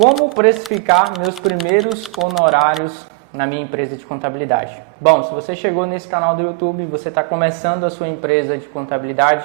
Como precificar meus primeiros honorários na minha empresa de contabilidade? Bom, se você chegou nesse canal do YouTube, você está começando a sua empresa de contabilidade,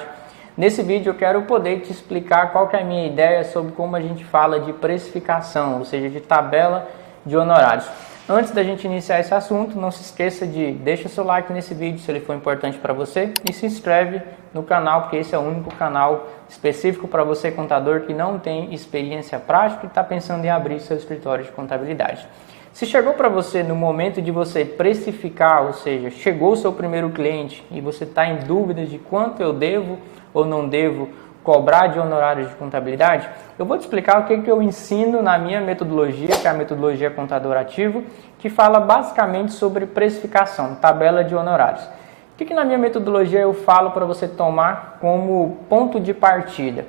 nesse vídeo eu quero poder te explicar qual que é a minha ideia sobre como a gente fala de precificação, ou seja, de tabela de honorários. Antes da gente iniciar esse assunto, não se esqueça de deixar seu like nesse vídeo se ele for importante para você e se inscreve no canal, porque esse é o único canal específico para você, contador, que não tem experiência prática e está pensando em abrir seu escritório de contabilidade. Se chegou para você no momento de você precificar, ou seja, chegou o seu primeiro cliente e você está em dúvida de quanto eu devo ou não devo cobrar de honorários de contabilidade, eu vou te explicar o que eu ensino na minha metodologia, que é a metodologia Contador Ativo, que fala basicamente sobre precificação, tabela de honorários. O que na minha metodologia eu falo para você tomar como ponto de partida?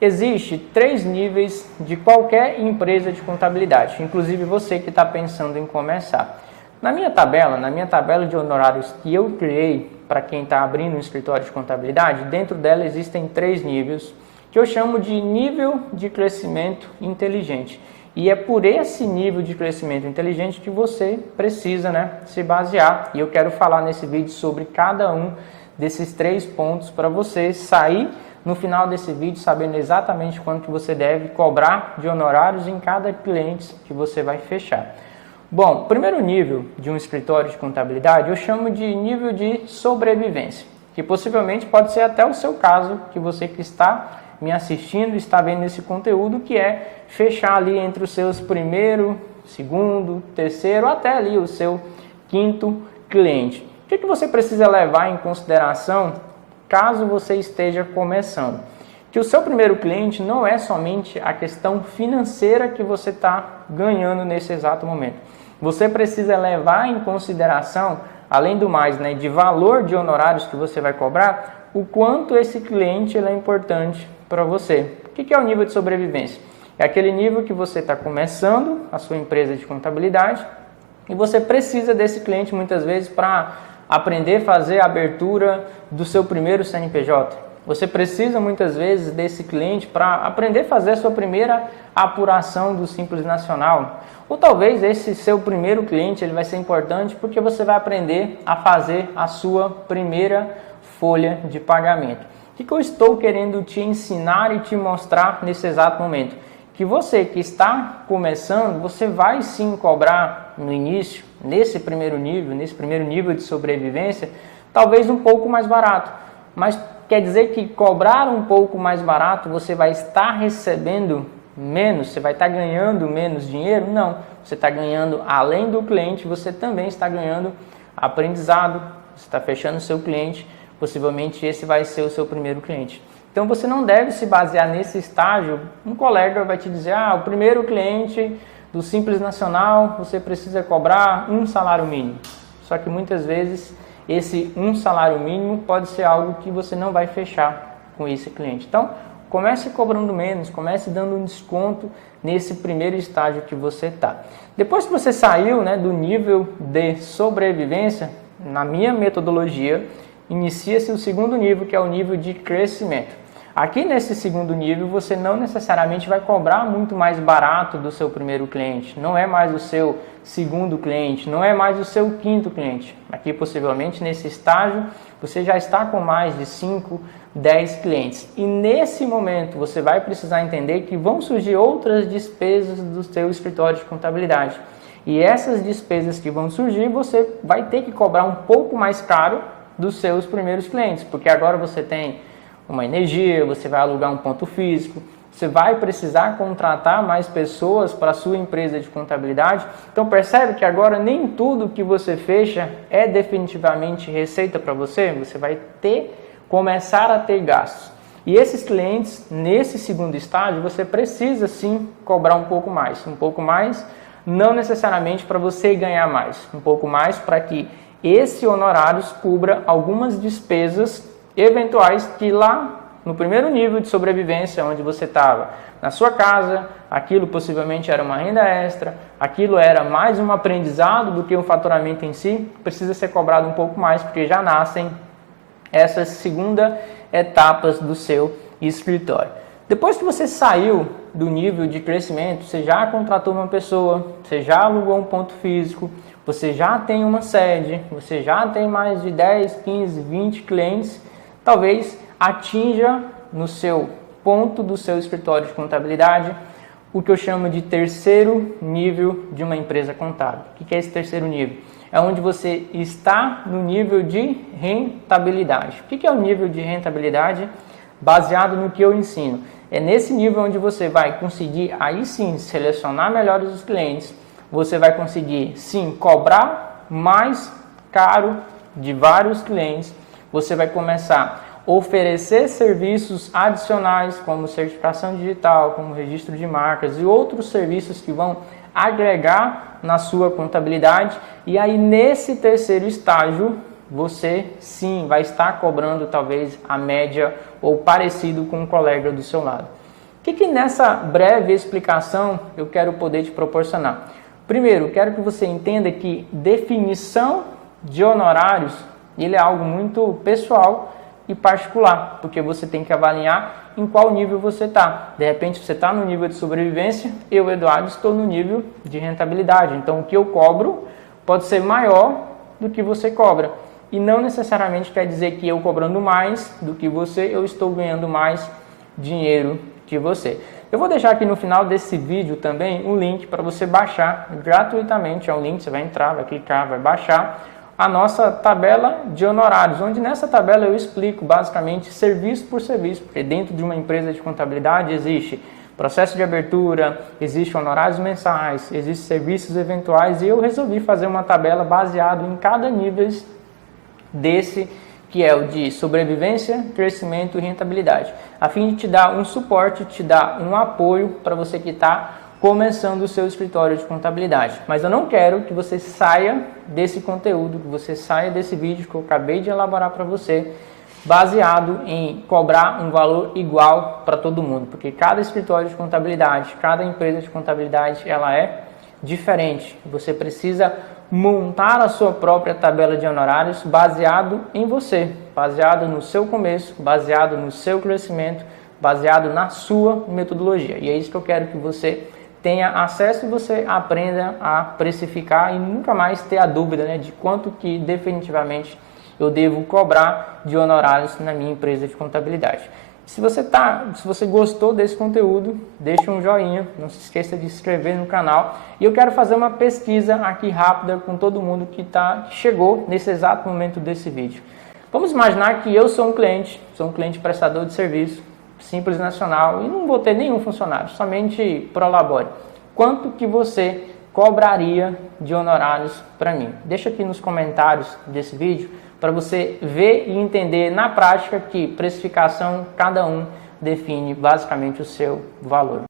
Existe 3 níveis de qualquer empresa de contabilidade, inclusive você que está pensando em começar. Na minha tabela de honorários que eu criei para quem está abrindo um escritório de contabilidade, dentro dela existem 3 níveis que eu chamo de nível de crescimento inteligente. E é por esse nível de crescimento inteligente que você precisa, se basear. E eu quero falar nesse vídeo sobre cada um desses 3 pontos para você sair no final desse vídeo sabendo exatamente quanto você deve cobrar de honorários em cada cliente que você vai fechar. Bom, o primeiro nível de um escritório de contabilidade eu chamo de nível de sobrevivência, que possivelmente pode ser até o seu caso, que você que está me assistindo, está vendo esse conteúdo, que é fechar ali entre os seus primeiro, segundo, terceiro, até ali o seu 5º cliente. O que você precisa levar em consideração caso você esteja começando? Que o seu primeiro cliente não é somente a questão financeira que você está ganhando nesse exato momento. Você precisa levar em consideração, além do mais, de valor de honorários que você vai cobrar, o quanto esse cliente é importante para você. O que é o nível de sobrevivência? É aquele nível que você está começando a sua empresa de contabilidade e você precisa desse cliente muitas vezes para aprender a fazer a abertura do seu primeiro CNPJ. Você precisa muitas vezes desse cliente para aprender a fazer a sua primeira apuração do Simples Nacional. Ou talvez esse seu primeiro cliente ele vai ser importante porque você vai aprender a fazer a sua primeira folha de pagamento. O que eu estou querendo te ensinar e te mostrar nesse exato momento? Que você que está começando, você vai sim cobrar no início, nesse primeiro nível de sobrevivência, talvez um pouco mais barato. Mas quer dizer que cobrar um pouco mais barato, você vai estar recebendo menos, você vai estar ganhando menos dinheiro? Não, você está ganhando, além do cliente, você também está ganhando aprendizado, você está fechando o seu cliente, possivelmente esse vai ser o seu primeiro cliente. Então você não deve se basear nesse estágio. Um colega vai te dizer, o primeiro cliente do Simples Nacional, você precisa cobrar um salário mínimo. Só que muitas vezes esse um salário mínimo pode ser algo que você não vai fechar com esse cliente. Então, comece cobrando menos, comece dando um desconto nesse primeiro estágio que você está. Depois que você saiu do nível de sobrevivência, na minha metodologia, inicia-se o segundo nível, que é o nível de crescimento. Aqui nesse segundo nível, você não necessariamente vai cobrar muito mais barato do seu primeiro cliente. Não é mais o seu segundo cliente, não é mais o seu 5º cliente. Aqui, possivelmente, nesse estágio, você já está com mais de 5, 10 clientes. E nesse momento, você vai precisar entender que vão surgir outras despesas do seu escritório de contabilidade. E essas despesas que vão surgir, você vai ter que cobrar um pouco mais caro dos seus primeiros clientes, porque agora você tem uma energia, você vai alugar um ponto físico, você vai precisar contratar mais pessoas para a sua empresa de contabilidade. Então percebe que agora nem tudo que você fecha é definitivamente receita para você, você vai começar a ter gastos. E esses clientes, nesse segundo estágio, você precisa sim cobrar um pouco mais, não necessariamente para você ganhar mais, um pouco mais para que esse honorários cubra algumas despesas eventuais que lá no primeiro nível de sobrevivência, onde você estava na sua casa, aquilo possivelmente era uma renda extra, aquilo era mais um aprendizado do que um faturamento em si, precisa ser cobrado um pouco mais, porque já nascem essas segunda etapas do seu escritório. Depois que você saiu do nível de crescimento, você já contratou uma pessoa, você já alugou um ponto físico, você já tem uma sede, você já tem mais de 10, 15, 20 clientes, talvez atinja no seu ponto do seu escritório de contabilidade o que eu chamo de terceiro nível de uma empresa contábil. O que é esse terceiro nível? É onde você está no nível de rentabilidade. O que é o nível de rentabilidade? Baseado no que eu ensino. É nesse nível onde você vai conseguir, aí sim, selecionar melhor os clientes. Você vai conseguir, sim, cobrar mais caro de vários clientes. Você vai começar a oferecer serviços adicionais, como certificação digital, como registro de marcas e outros serviços que vão agregar na sua contabilidade. E aí, nesse terceiro estágio, você sim vai estar cobrando talvez a média ou parecido com um colega do seu lado. O que nessa breve explicação eu quero poder te proporcionar? Primeiro, quero que você entenda que definição de honorários ele é algo muito pessoal e particular, porque você tem que avaliar em qual nível você está. De repente você está no nível de sobrevivência, eu, Eduardo, estou no nível de rentabilidade. Então o que eu cobro pode ser maior do que você cobra. E não necessariamente quer dizer que eu cobrando mais do que você, eu estou ganhando mais dinheiro que você. Eu vou deixar aqui no final desse vídeo também um link para você baixar gratuitamente. É um link, você vai entrar, vai clicar, vai baixar a nossa tabela de honorários, onde nessa tabela eu explico basicamente serviço por serviço, porque dentro de uma empresa de contabilidade existe processo de abertura, existe honorários mensais, existem serviços eventuais, e eu resolvi fazer uma tabela baseada em cada nível desse, que é o de sobrevivência, crescimento e rentabilidade, a fim de te dar um suporte, te dar um apoio para você que está começando o seu escritório de contabilidade. Mas eu não quero que você saia desse conteúdo, que você saia desse vídeo que eu acabei de elaborar para você, baseado em cobrar um valor igual para todo mundo, porque cada escritório de contabilidade, cada empresa de contabilidade, ela é diferente. Você precisa montar a sua própria tabela de honorários baseado em você, baseado no seu começo, baseado no seu crescimento, baseado na sua metodologia. E é isso que eu quero que você tenha acesso e você aprenda a precificar e nunca mais ter a dúvida, de quanto que definitivamente eu devo cobrar de honorários na minha empresa de contabilidade. Se você gostou desse conteúdo, deixa um joinha, não se esqueça de se inscrever no canal. E eu quero fazer uma pesquisa aqui rápida com todo mundo que chegou nesse exato momento desse vídeo. Vamos imaginar que eu sou um cliente prestador de serviço, Simples Nacional, e não vou ter nenhum funcionário, somente Prolabore. Quanto que você cobraria de honorários para mim? Deixa aqui nos comentários desse vídeo para você ver e entender na prática que precificação, cada um define basicamente o seu valor.